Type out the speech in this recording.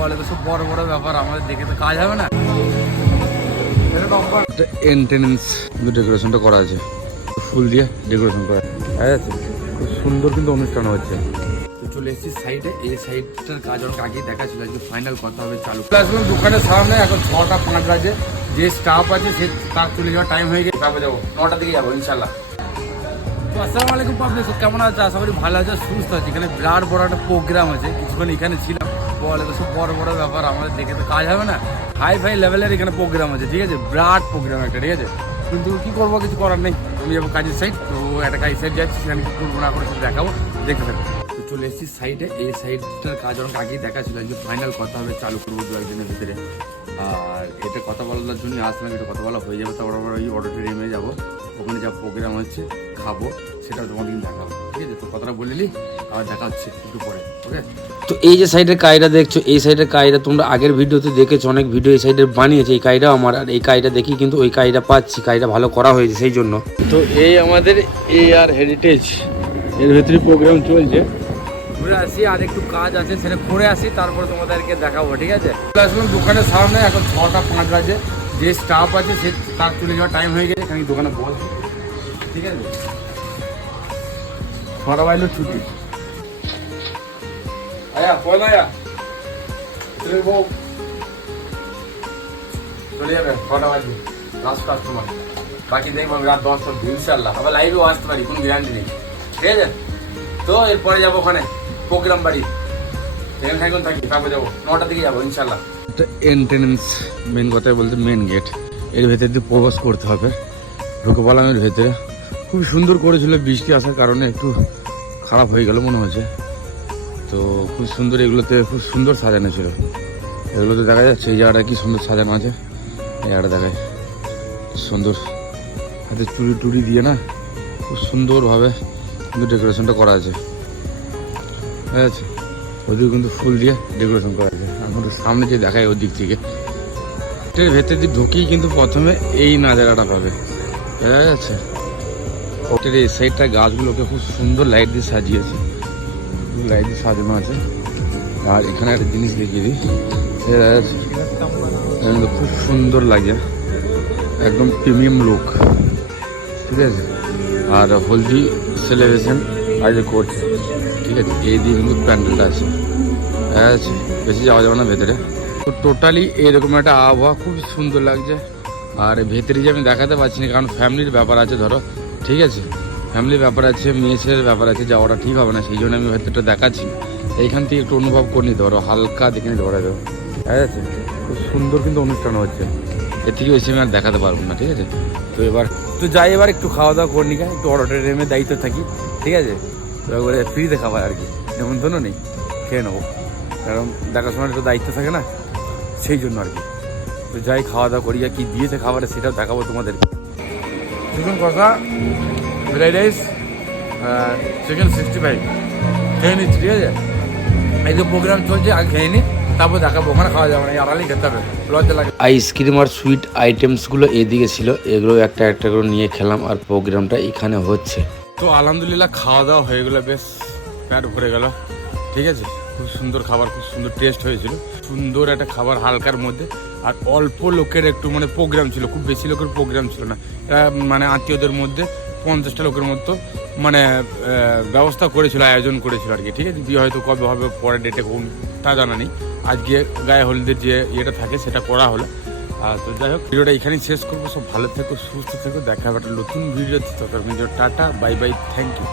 বলে তো সব বড় বড় ব্যাপার আমাদের দেখে তো কাজ হবে না। এন্টেনেন্স ডেকোরেশনটা করা আছে। ফুল দিয়ে ডেকোরেশন করা আছে। খুব সুন্দর কিন্তু অনুষ্ঠান হচ্ছে। তো চলে এসেছি সাইডে এই সাইডটার কাজ অনেক আগেই দেখা ছিল আজকে ফাইনাল কথা হবে চালু। আসলাম দোকানের সামনে এখন ছটা পাঁচ বাজে। যে স্টাফ আছে সে তার চলে যাওয়ার টাইম হয়ে গেছে। তারপর যাব। নটার দিকে যাব ইনশাল্লাহ তো আসসালামু আলাইকুম পাবলিক। কেমন আছে? আশা করি ভালো আছে সুস্থ আছে। এখানে বিরাট বড় একটা প্রোগ্রাম আছে। কিছুক্ষণ এখানে ছিলাম। বলে তো সব বড় বড় ব্যাপার, আমাদের দেখে তো কাজ হবে না। হাই ফাই লেভেলের এখানে প্রোগ্রাম আছে, ঠিক আছে? বিরাট প্রোগ্রাম একটা, ঠিক আছে? কিন্তু কি করব, কিছু করার নেই। আমি যাব কাজের সাইড তো একটা কাজের সাইড যাচ্ছি, সেখানে কি করব, না করে দেখাবো, দেখতে থাকব। তো চলে এসেছি সাইডে এই সাইডটার কাজ অনেক আগেই দেখা ছিল যে ফাইনাল কথা হবে, চালু করব দু একদিনের ভিতরে। আর এটা কথা বলার জন্য আসলাম এটা কথা বলা হয়ে যাবে, তারপর আমরা ওই অডিটোরিয়ামে যাব। ওখানে যা প্রোগ্রাম হচ্ছে, খাব, সেটা তোমাদের দেখাবো। ঠিক আছে তো কথাটা বলে নিই আবার দেখা হচ্ছে একটু পরে ওকে? তো এই যে সাইডের কাইটা দেখছ এই সাইডের কাইটা তোমরা আগের ভিডিওতে দেখেছ অনেক ভিডিও এই সাইডের বানিয়েছে এই কাইটা আমার আর এই কাইটা দেখি কিন্তু ওই কাইটা পাচ্ছি কাইটা ভালো করা হয়েছে সেই জন্য। তো এই আমাদের এ আর হেরিটেজ এর ভেতরে প্রোগ্রাম চলছে। ঘুরে আসি আর একটু কাজ আছে সেটা করে আসি তারপরে তোমাদেরকে দেখাবো ঠিক আছে? চলে আসলাম দোকানের সামনে এখন ছটা পাঁচ বাজে যে স্টাফ আছে সে তার চলে যাওয়ার টাইম হয়ে গেছে এখানে দোকানে বস ঠিক আছে? ছটা বাজলো ছুটি। আয়া কয় না আয়া। চলে বউ। চলে যাবে ছটা বাজবে লাস্ট কাস্টমার বাকি দেখব আমি রাত দশটা ইনশাল্লাহ আবার লাইভেও আসতে পারি, কোনো গ্যারান্টি নেই। ঠিক আছে? তো এরপরে যাব ওখানে, প্রোগ্রাম বাড়ি। সেখানে থাকুন থাকি। তারপর যাব। নটার দিকে যাব ইনশাল্লাহ এন্টেনেন্স মেন কথাই বলতে মেন গেটের ভেতর দিয়ে প্রবেশ করতে হবে। ঢুকে বললাম এর ভেতরে। খুব সুন্দর করেছিল বৃষ্টি আসার কারণে একটু খারাপ হয়ে গেল মনে হচ্ছে। তো খুব সুন্দর এগুলোতে খুব সুন্দর সাজানো ছিল। এগুলোতে দেখা যাচ্ছে এই জায়গাটা কি সুন্দর সাজানো আছে। এই জায়গাটা দেখায় সুন্দর। হাতে চুড়ি টুড়ি দিয়ে না খুব সুন্দরভাবে কিন্তু ডেকোরেশনটা করা আছে। ঠিক আছে ওদিকে কিন্তু ফুল দিয়ে ডেকোরেশন করা আছে। তো সামনে যে দেখায় ওর দিক থেকে। এর ভেতর দিয়ে ঢুকেই কিন্তু প্রথমে এই নাজারাটা পাবে। দেখা যাচ্ছে। হোটের এই সাইডটা গাছগুলোকে খুব সুন্দর লাইট দিয়ে সাজিয়েছে। লাইট দিয়ে সাজানো আছে। আর এখানে একটা জিনিস দেখিয়ে দিই। খুব সুন্দর লাগে। একদম প্রিমিয়াম লুক ঠিক আছে? আর হলদি সেলিব্রেশন আজ করছে। ঠিক আছে? এই দিয়ে কিন্তু প্যান্ডেলটা আছে। ঠিক আছে বেশি যাওয়া যাবে না ভেতরে। তো টোটালি এরকম একটা আবহাওয়া খুব সুন্দর লাগছে। আর ভেতরে যে আমি দেখাতে পারছি না, কারণ ফ্যামিলির ব্যাপার আছে, ধরো। ঠিক আছে? ফ্যামিলির ব্যাপার আছে মেয়ে ছেলের ব্যাপার আছে, যাওয়াটা ঠিক হবে না, সেই জন্য আমি ভেতরটা দেখাচ্ছি। এইখান থেকে একটু অনুভব করিনি ধরো হালকা দেখে নিতে পারা। যাবে ঠিক আছে? খুব সুন্দর কিন্তু অনুষ্ঠান হচ্ছে। এর থেকে বেশি আমি আর দেখাতে পারব না, ঠিক আছে? তো এবার তো যাই, এবার একটু খাওয়া দাওয়া করি নিকা একটু অর্ডার নেমে দায়িত্ব থাকি, ঠিক আছে? তো এবারে ফ্রিতে খাবার আর কি। ধরো নেই, খেয়ে নেব। কারণ দেখাশোনার একটু দায়িত্ব থাকে না, সেই জন্য আর কি। তো যাই খাওয়া দাওয়া করি, আর কি দিয়েছে খাবারে সেটাও দেখাবো তোমাদের চিকেন কষা fried rice chicken sixty five খেয়ে নিচ্ছি ঠিক আছে? এই যে প্রোগ্রাম চলছে আগে খেয়ে নি তারপর দেখাবো। ওখানে খাওয়া যাবে না এই আড়ালেই খেতে হবে লজ্জা লাগে আইসক্রিম আর সুইট আইটেমসগুলো এদিকে ছিল এগুলো একটা একটা করে নিয়ে খেলাম আর প্রোগ্রামটা এখানে হচ্ছে। তো আলহামদুলিল্লাহ খাওয়া দাওয়া হয়ে গেলো বেশ পেট ভরে গেল ঠিক আছে? খুব সুন্দর খাবার, খুব সুন্দর টেস্ট হয়েছিল। সুন্দর একটা খাবার হালকার মধ্যে। আর অল্প লোকের একটু মানে প্রোগ্রাম ছিল, খুব বেশি লোকের প্রোগ্রাম ছিল না। এটা মানে আত্মীয়দের মধ্যে পঞ্চাশটা লোকের মতো মানে ব্যবস্থা করেছিল, আয়োজন করেছিল আর কি, ঠিক আছে? বিয়ে হয়তো কবে হবে, পরের ডেটে কোন তা জানা নেই। আজকে গায়ে হলদের যে ইয়েটা থাকে, সেটা করা হলো। আর তো যাই হোক, ভিডিওটা এখানেই শেষ করব। সব ভালো থেকো, সুস্থ থেকো। দেখা হবে একটা নতুন ভিডিও ততক্ষণ tata, bye bye thank you